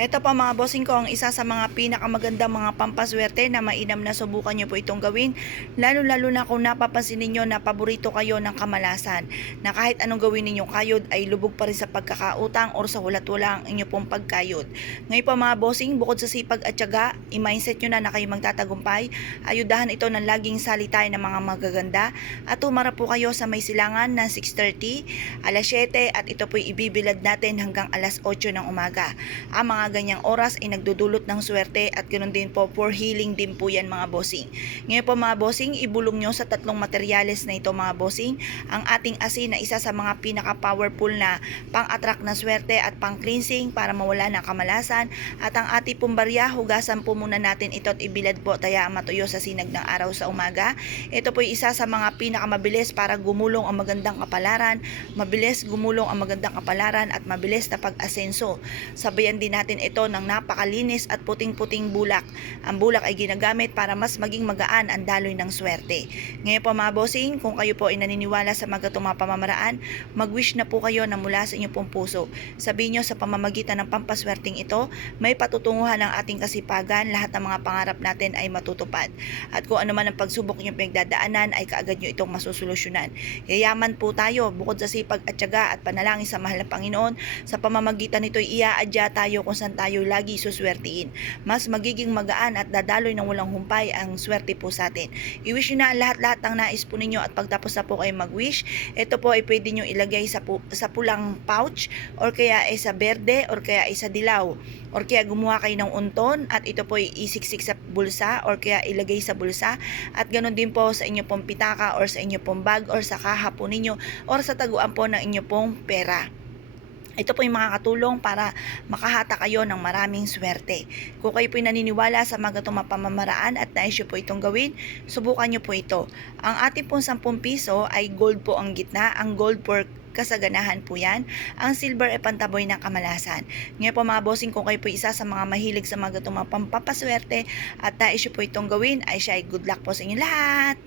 Ito pa mga bossing ko, ang isa sa mga pinakamagandang mga pampaswerte na mainam na subukan nyo po itong gawin. Lalo-lalo na kung napapansin ninyo na paborito kayo ng kamalasan. Na kahit anong gawin ninyo kayod ay lubog pa rin sa pagkakautang or sa hulat-wala ang inyo pong pagkayod. Ngayon pa mga bossing, bukod sa sipag at tiyaga, i-mindset nyo na kayo magtatagumpay. Ayudahan ito ng laging salitay ng mga magaganda. At humarap po kayo sa may silangan ng 6:30, alas 7 at ito po'y ibibilad natin hanggang alas 8 ng umaga. Ang mga ganyang oras ay nagdudulot ng swerte at ganoon din po for healing din po yan mga bossing. Ngayon po mga bossing, ibulong nyo sa tatlong materyales na ito mga bossing ang ating asin na isa sa mga pinaka-powerful na pang-attract na swerte at pang-cleansing para mawala ng kamalasan, at ang ating pong barya, hugasan po muna natin ito at ibilad po taya matuyo sa sinag ng araw sa umaga. Ito po ay isa sa mga pinakamabilis para gumulong ang magandang kapalaran, mabilis gumulong ang magandang kapalaran at mabilis na pag-asenso. Sabayan din natin ito ng napakalinis at puting-puting bulak. Ang bulak ay ginagamit para mas maging magaan ang daloy ng swerte. Ngayon po mga bossing, kung kayo po ay naniniwala sa mga pamamaraan, mag-wish na po kayo na mula sa inyong pong puso. Sabihin nyo sa pamamagitan ng pampaswerteng ito, may patutunguhan ng ating kasipagan, lahat ng mga pangarap natin ay matutupad. At kung ano man ang pagsubok nyo pinagdadaanan, ay kaagad nyo itong masusolusyonan. Yayaman po tayo, bukod sa sipag at tiyaga at panalangin sa mahal na Panginoon, sa pamamagitan nito iaadya tayo kung saan tayo lagi suswertiin. Mas magiging magaan at dadaloy ng walang humpay ang swerte po sa atin. I-wish nyo na lahat-lahat ng nais po ninyo, at pagtapos na po kayo mag-wish, ito po ay pwede nyo ilagay sa pulang pouch, or kaya ay sa berde, or kaya ay sa dilaw, or kaya gumawa kayo ng unton at ito po ay isiksik sa bulsa or kaya ilagay sa bulsa, at ganoon din po sa inyo pong pitaka or sa inyo pong bag or sa kaha po ninyo or sa taguan po ng inyo pong pera. Ito po yung makakatulong para makahata kayo ng maraming swerte. Kung kayo po yung naniniwala sa mga itong pamamaraan at nais nyo po itong gawin, subukan nyo po ito. Ang ating pong 10 piso ay gold po ang gitna. Ang gold for kasaganahan po yan. Ang silver ay pantaboy ng kamalasan. Ngayon po mga bossing, kung kayo po isa sa mga mahilig sa mga itong pampapaswerte at nais nyo po itong gawin, ay siya ay good luck po sa inyo lahat.